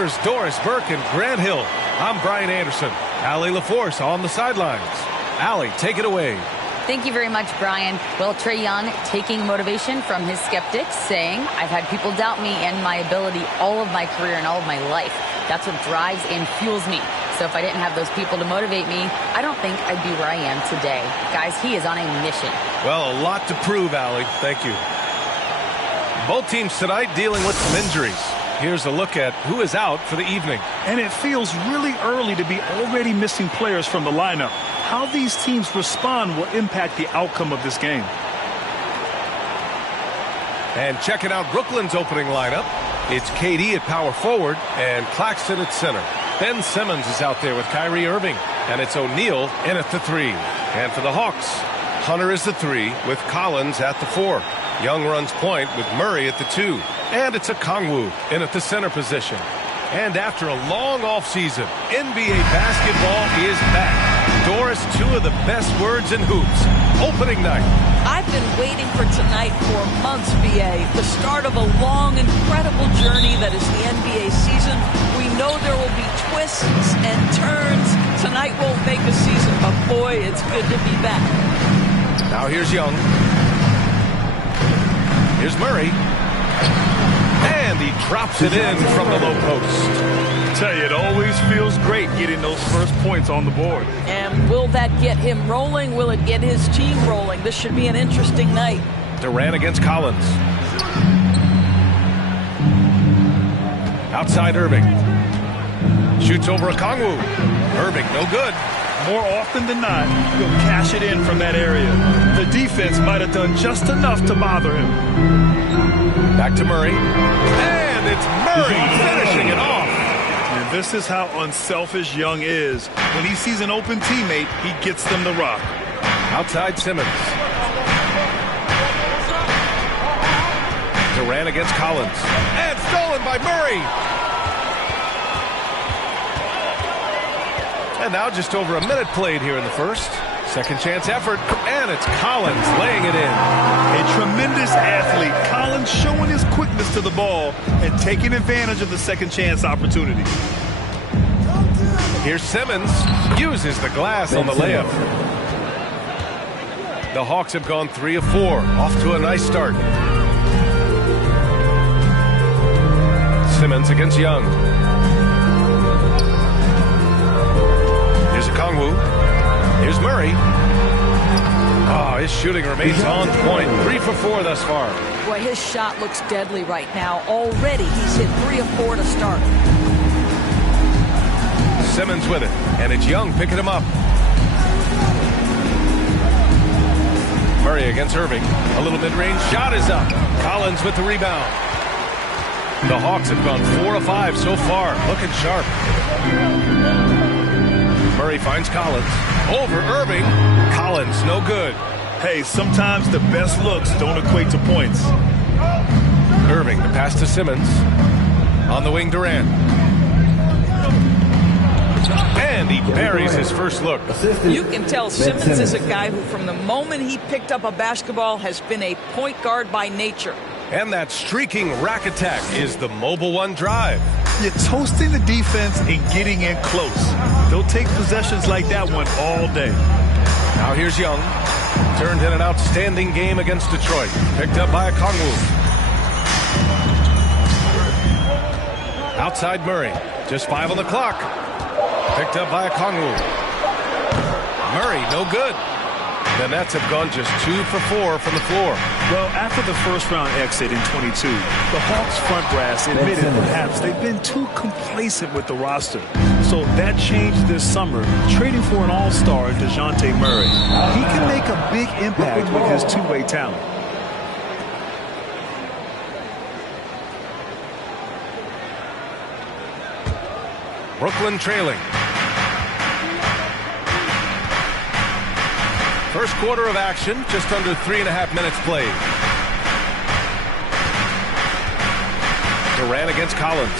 Neighbors Doris Burke and Grant Hill. I'm Brian Anderson. Allie LaForce on the sidelines. Allie, take it away. Thank you very much, Brian. Well, Trae Young taking motivation from his skeptics, saying, I've had people doubt me and my ability all of my career and all of my life. That's what drives and fuels me. So if I didn't have those people to motivate me, I don't think I'd be where I am today. Guys, he is on a mission. Well, a lot to prove, Allie. Thank you. Both teams tonight dealing with some injuries. Here's a look at who is out for the evening. And it feels really early to be already missing players from the lineup. How these teams respond will impact the outcome of this game. And checking out Brooklyn's opening lineup, it's KD at power forward and Claxton at center. Ben Simmons is out there with Kyrie Irving, and it's O'Neal in at the 3. And for the Hawks, Hunter is the 3 with Collins at the 4. Young runs point with Murray at the 2. And it's Okongwu in at the center position. And after a long offseason, NBA basketball is back. Doris, 2 of the best words in hoops. Opening night. I've been waiting for tonight for months, BA. The start of a long, incredible journey that is the NBA season. We know there will be twists and turns. Tonight won't make a season, but boy, it's good to be back. Now here's Young. Here's Murray. And he drops it in from the low post. Tell you, it always feels great getting those first points on the board. And will that get him rolling? Will it get his team rolling? This should be an interesting night. Durant against Collins. Outside Irving. Shoots over Okongwu. Irving, no good. More often than not, he'll cash it in from that area. The defense might have done just enough to bother him. Back to Murray. And it's Murray finishing it off. And this is how unselfish Young is. When he sees an open teammate, he gets them the rock. Outside Simmons. Durant against Collins. And stolen by Murray. And now just over a minute played here in the first. Second chance effort, and it's Collins laying it in. A tremendous athlete. Collins showing his quickness to the ball and taking advantage of the second chance opportunity. Here's Simmons. Uses the glass on the layup. The Hawks have gone 3 of 4. Off to a nice start. Simmons against Young. Here's Okongwu. Here's Murray. Oh, his shooting remains on point. 3 for 4 thus far. Boy, his shot looks deadly right now. Already he's hit 3 of 4 to start. Simmons with it, and it's Young picking him up. Murray against Irving. A little mid-range shot is up. Collins with the rebound. The Hawks have gone 4 of 5 so far. Looking sharp. Murray finds Collins. Over Irving. Collins, no good. Hey, sometimes the best looks don't equate to points. Irving, the pass to Simmons. On the wing, Durant. And he buries his first look. You can tell Simmons is a guy who, from the moment he picked up a basketball, has been a point guard by nature. And that streaking rack attack is the mobile one drive. You're toasting the defense and getting in close. They'll take possessions like that one all day. Now here's Young. Turned in an outstanding game against Detroit. Picked up by Okongwu. Outside Murray. Just 5 on the clock. Picked up by Okongwu. Murray, no good. The Nets have gone just 2 for 4 from the floor. Well, after the first-round exit in 22, the Hawks front brass admitted perhaps they've been too complacent with the roster. So that changed this summer, trading for an all-star, DeJounte Murray. He can make a big impact with his two-way talent. Brooklyn trailing. First quarter of action, just under 3.5 minutes played. Durant against Collins.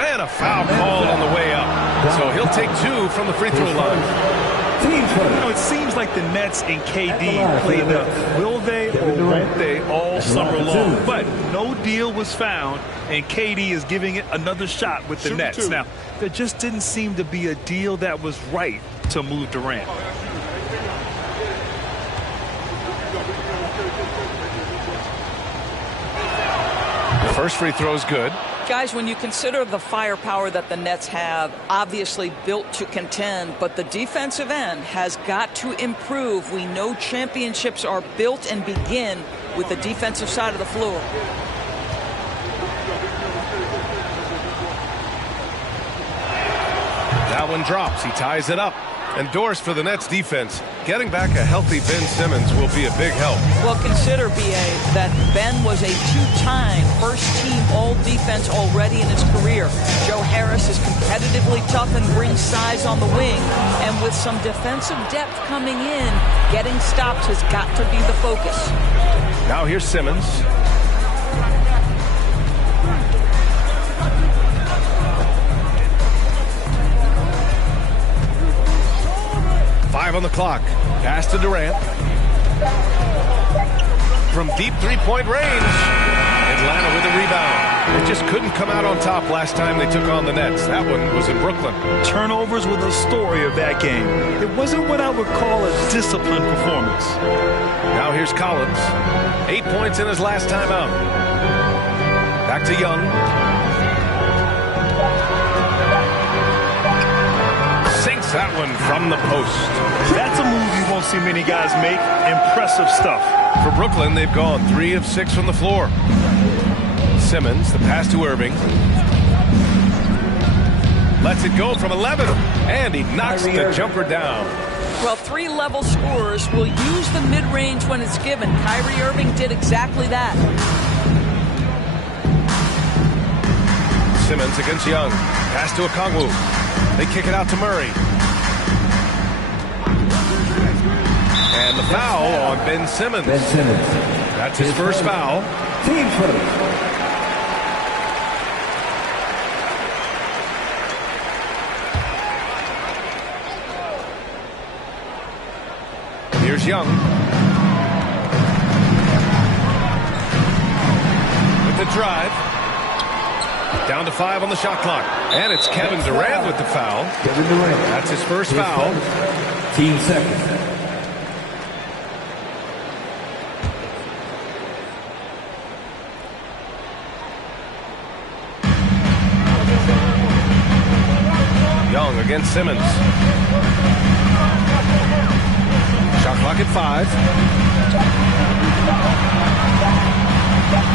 And a foul called on the way up. So he'll take 2 from the free throw line. You know, it seems like the Nets and KD play the will they or won't they all all summer long. But no deal was found, and KD is giving it another shot with the Nets. Now, there just didn't seem to be a deal that was right to move Durant. The first free throw is good. Guys, when you consider the firepower that the Nets have, obviously built to contend, but the defensive end has got to improve. We know championships are built and begin with the defensive side of the floor. That one drops. He ties it up. And doors for the Nets defense. Getting back a healthy Ben Simmons will be a big help. Well, consider, B.A., that Ben was a two-time first-team all-defense already in his career. Joe Harris is competitively tough and brings size on the wing. And with some defensive depth coming in, getting stops has got to be the focus. Now here's Simmons. Five on the clock. Pass to Durant. From deep three-point range. Atlanta with a rebound. They just couldn't come out on top last time they took on the Nets. That one was in Brooklyn. Turnovers were the story of that game. It wasn't what I would call a disciplined performance. Now here's Collins. 8 points in his last time out. Back to Young. Sinks that one from the post. That's a move you won't see many guys make. Impressive stuff. For Brooklyn, they've gone 3 of 6 from the floor. Simmons, the pass to Irving. Lets it go from 11. And he knocks the jumper down. Well, three-level scorers will use the mid-range when it's given. Kyrie Irving did exactly that. Simmons against Young. Pass to Okongwu. They kick it out to Murray. And the foul on Ben Simmons. That's his first foul. Team first. Here's Young. With the drive. Down to 5 on the shot clock. And it's Kevin Durant with the foul. Kevin Durant. That's his first foul. Team second. Young against Simmons. Shot clock at 5.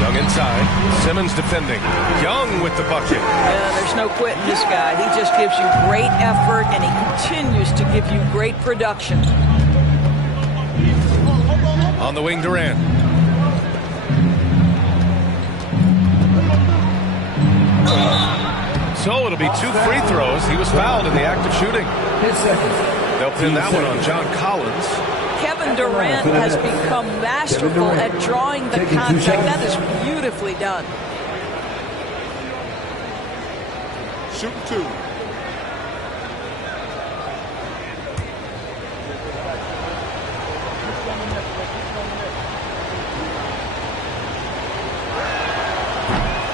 Young inside. Simmons defending. Young with the bucket. Yeah, there's no quitting this guy. He just gives you great effort, and he continues to give you great production. On the wing, Durant. So it'll be 2 free throws. He was fouled in the act of shooting. They'll pin that one on John Collins. Kevin Durant has become masterful at drawing the contact. That is beautifully done. Shoot 2.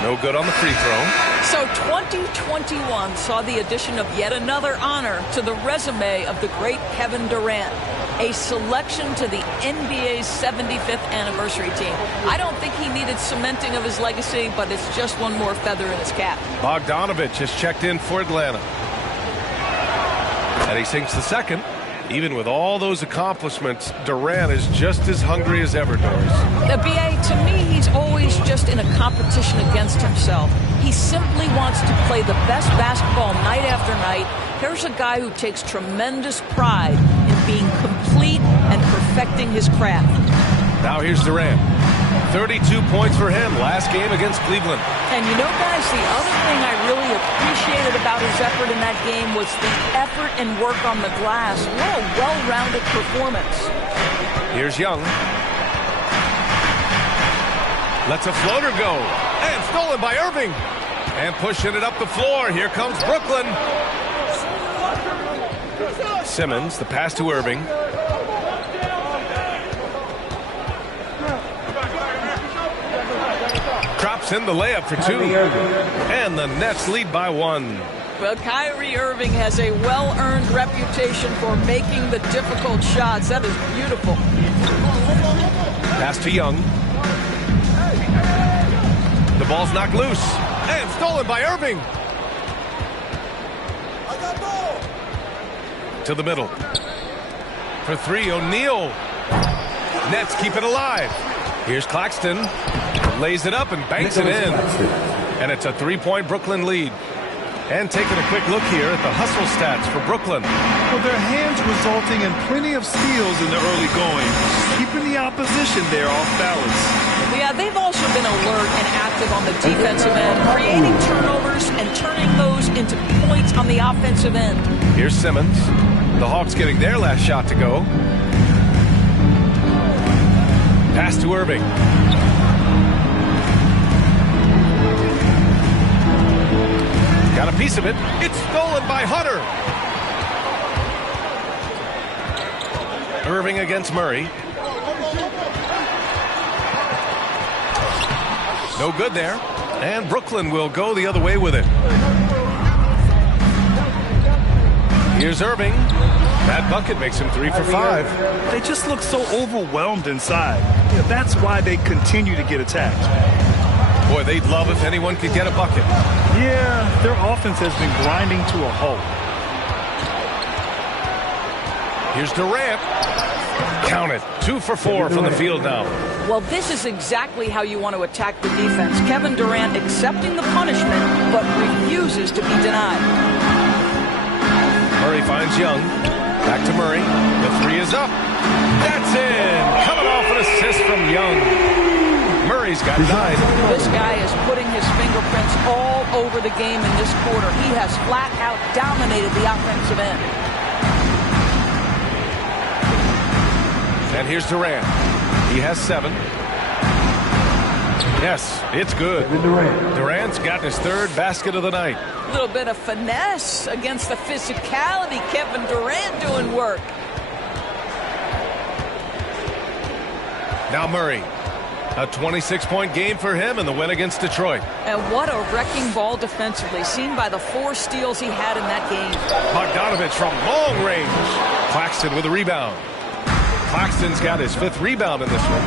No good on the free throw. So 2021 saw the addition of yet another honor to the resume of the great Kevin Durant. A selection to the NBA's 75th anniversary team. I don't think he needed cementing of his legacy, but it's just one more feather in his cap. Bogdanovich has checked in for Atlanta. And he sinks the second. Even with all those accomplishments, Durant is just as hungry as ever, Doris. B.A., to me, he's always just in a competition against himself. He simply wants to play the best basketball night after night. Here's a guy who takes tremendous pride in being complete and perfecting his craft. Now here's Durant. 32 points for him last game against Cleveland. And you know, guys, the other thing I really appreciated about his effort in that game was the effort and work on the glass. What a well-rounded performance. Here's Young. Lets a floater go. And stolen by Irving. And pushing it up the floor. Here comes Brooklyn. Simmons, the pass to Irving. Drops in the layup for two. And the Nets lead by 1. Well, Kyrie Irving has a well-earned reputation for making the difficult shots. That is beautiful. Pass to Young. The ball's knocked loose. And stolen by Irving. To the middle. For three, O'Neal. Nets keep it alive. Here's Claxton. Lays it up and banks it in. And it's a 3-point Brooklyn lead. And taking a quick look here at the hustle stats for Brooklyn. Well, their hands resulting in plenty of steals in the early going, keeping the opposition there off balance. Yeah, they've also been alert and active on the defensive end, creating turnovers and turning those into points on the offensive end. Here's Simmons. The Hawks getting their last shot to go. Pass to Irving. Got a piece of it. It's stolen by Hunter. Irving against Murray. No good there. And Brooklyn will go the other way with it. Here's Irving. That bucket makes him 3 for 5. They just look so overwhelmed inside. Yeah, that's why they continue to get attacked. Boy, they'd love if anyone could get a bucket. Yeah, their offense has been grinding to a halt. Here's Durant. Count it. 2 for 4 from the field now. Well, this is exactly how you want to attack the defense. Kevin Durant accepting the punishment, but refuses to be denied. Murray finds Young. Back to Murray. The 3 is up. That's in. Coming off an assist from Young. Murray's got 9. This guy is putting his fingerprints all over the game in this quarter. He has flat out dominated the offensive end. And here's Durant. He has 7. Yes, it's good. Durant's got his 3rd basket of the night. A little bit of finesse against the physicality. Kevin Durant doing work. Now Murray. A 26-point game for him in the win against Detroit. And what a wrecking ball defensively, seen by the 4 steals he had in that game. Bogdanovich from long range. Claxton with a rebound. Claxton's got his 5th rebound in this one.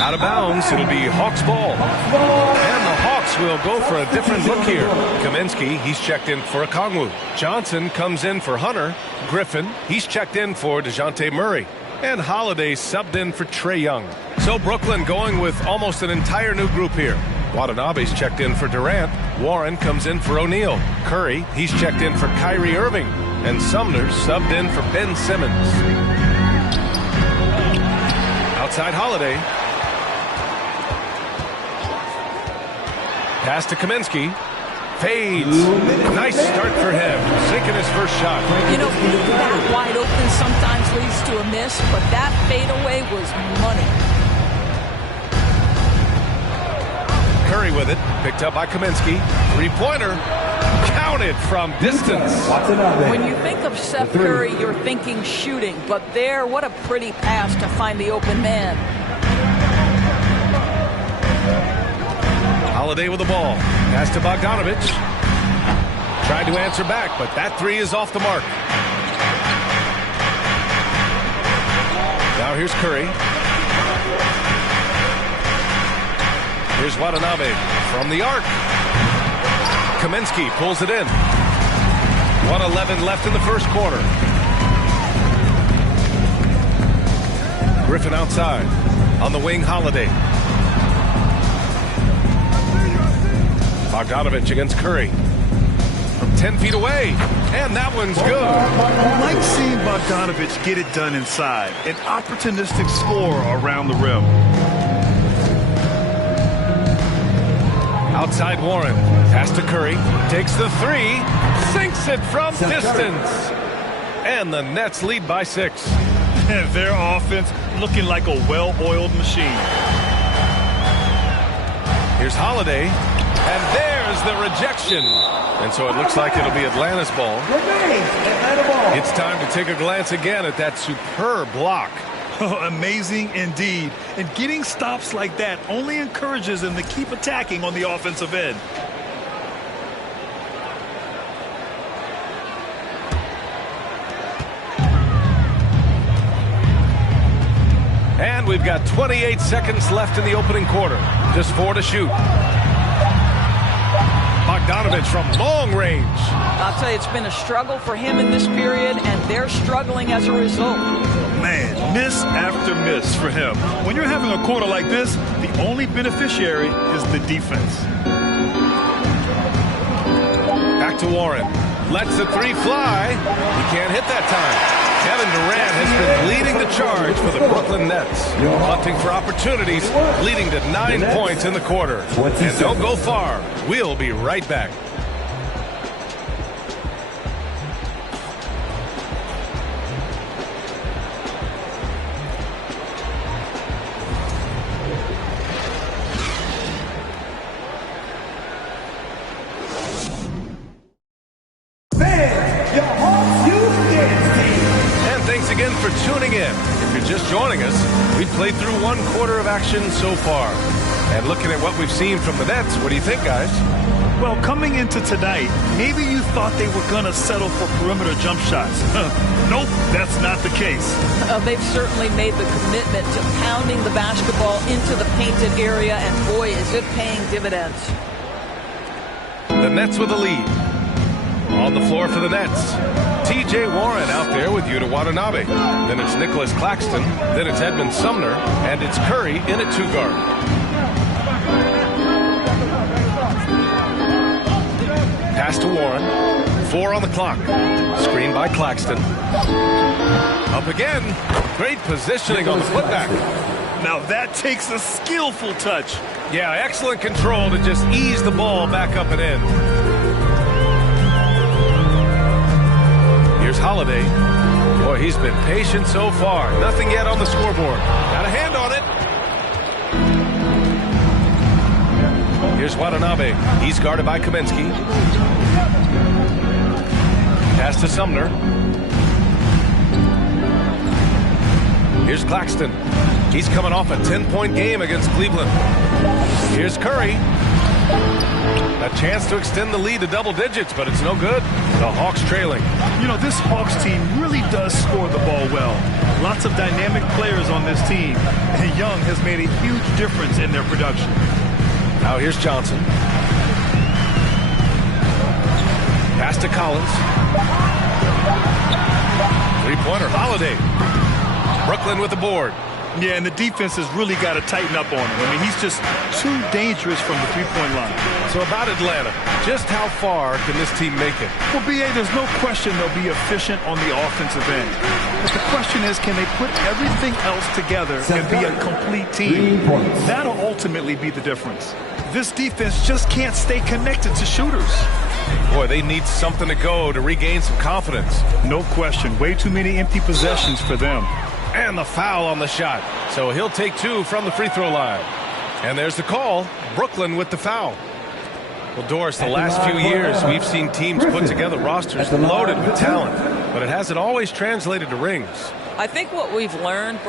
Out of bounds, it'll be Hawks ball. And the Hawks will go for a different look here. Kaminsky, he's checked in for Okongwu. Johnson comes in for Hunter. Griffin, he's checked in for DeJounte Murray. And Holiday subbed in for Trae Young. So Brooklyn going with almost an entire new group here. Watanabe's checked in for Durant. Warren comes in for O'Neal. Curry, he's checked in for Kyrie Irving. And Sumner subbed in for Ben Simmons. Outside Holiday. Pass to Kaminsky. Fades. Nice start for him. Sinking his first shot. You know, being that wide open sometimes leads to a miss, but that fadeaway was money. Curry with it. Picked up by Kaminsky. 3-pointer. Counted from distance. When you think of Seth Curry, you're thinking shooting, but there, what a pretty pass to find the open man. Holiday with the ball. Pass to Bogdanovich. Tried to answer back, but that 3 is off the mark. Now here's Curry. Here's Watanabe from the arc. Kaminsky pulls it in. 1:11 left in the first quarter. Griffin outside. On the wing, Holiday. Bogdanovich against Curry. From 10 feet away. And that one's good. I like seeing Bogdanovich get it done inside. An opportunistic scorer around the rim. Outside Warren. Pass to Curry. Takes the 3. Sinks it from distance. And the Nets lead by 6. And their offense looking like a well-oiled machine. Here's Holiday. And there's the rejection. And so it looks like it'll be Atlanta's ball. It's time to take a glance again at that superb block. Amazing indeed. And getting stops like that only encourages them to keep attacking on the offensive end. And we've got 28 seconds left in the opening quarter. Just 4 to shoot. Bogdanovich from long range. I'll tell you, it's been a struggle for him in this period, and they're struggling as a result. Man, miss after miss for him. When you're having a quarter like this, the only beneficiary is the defense. Back to Warren. Lets the three fly. He can't hit that time. Kevin Durant has been leading the charge for the Brooklyn Nets. Hunting for opportunities, leading to 9 points in the quarter. And don't go far. We'll be right back. Again for tuning in. If you're just joining us, we've played through 1 quarter of action so far. And looking at what we've seen from the Nets, what do you think, guys? Well, coming into tonight, maybe you thought they were going to settle for perimeter jump shots. Nope, that's not the case. They've certainly made the commitment to pounding the basketball into the painted area, and boy, is it paying dividends. The Nets with a lead. On the floor for the Nets, T.J. Warren out there with Yuta Watanabe. Then it's Nicholas Claxton. Then it's Edmund Sumner. And it's Curry in a 2-guard. Pass to Warren. 4 on the clock. Screen by Claxton. Up again. Great positioning on the putback. Now that takes a skillful touch. Yeah, excellent control to just ease the ball back up and in. Here's Holiday. Boy, he's been patient so far. Nothing yet on the scoreboard. Got a hand on it. Here's Watanabe. He's guarded by Kaminsky. Pass to Sumner. Here's Claxton. He's coming off a 10-point game against Cleveland. Here's Curry. A chance to extend the lead to double digits, but it's no good. The Hawks trailing. You know, this Hawks team really does score the ball well. Lots of dynamic players on this team. And Young has made a huge difference in their production. Now here's Johnson. Pass to Collins. Three-pointer, Holiday. Brooklyn with the board. Yeah, and the defense has really got to tighten up on him. I mean, he's just too dangerous from the three-point line. So about Atlanta, just how far can this team make it? Well, B.A., there's no question they'll be efficient on the offensive end. But the question is, can they put everything else together and be a complete team? That'll ultimately be the difference. This defense just can't stay connected to shooters. Boy, they need something to go to regain some confidence. No question. Way too many empty possessions for them. And the foul on the shot. So he'll take 2 from the free throw line. And there's the call. Brooklyn with the foul. Well, Doris, the last few years we've seen teams put together rosters loaded with talent, but it hasn't always translated to rings. I think what we've learned,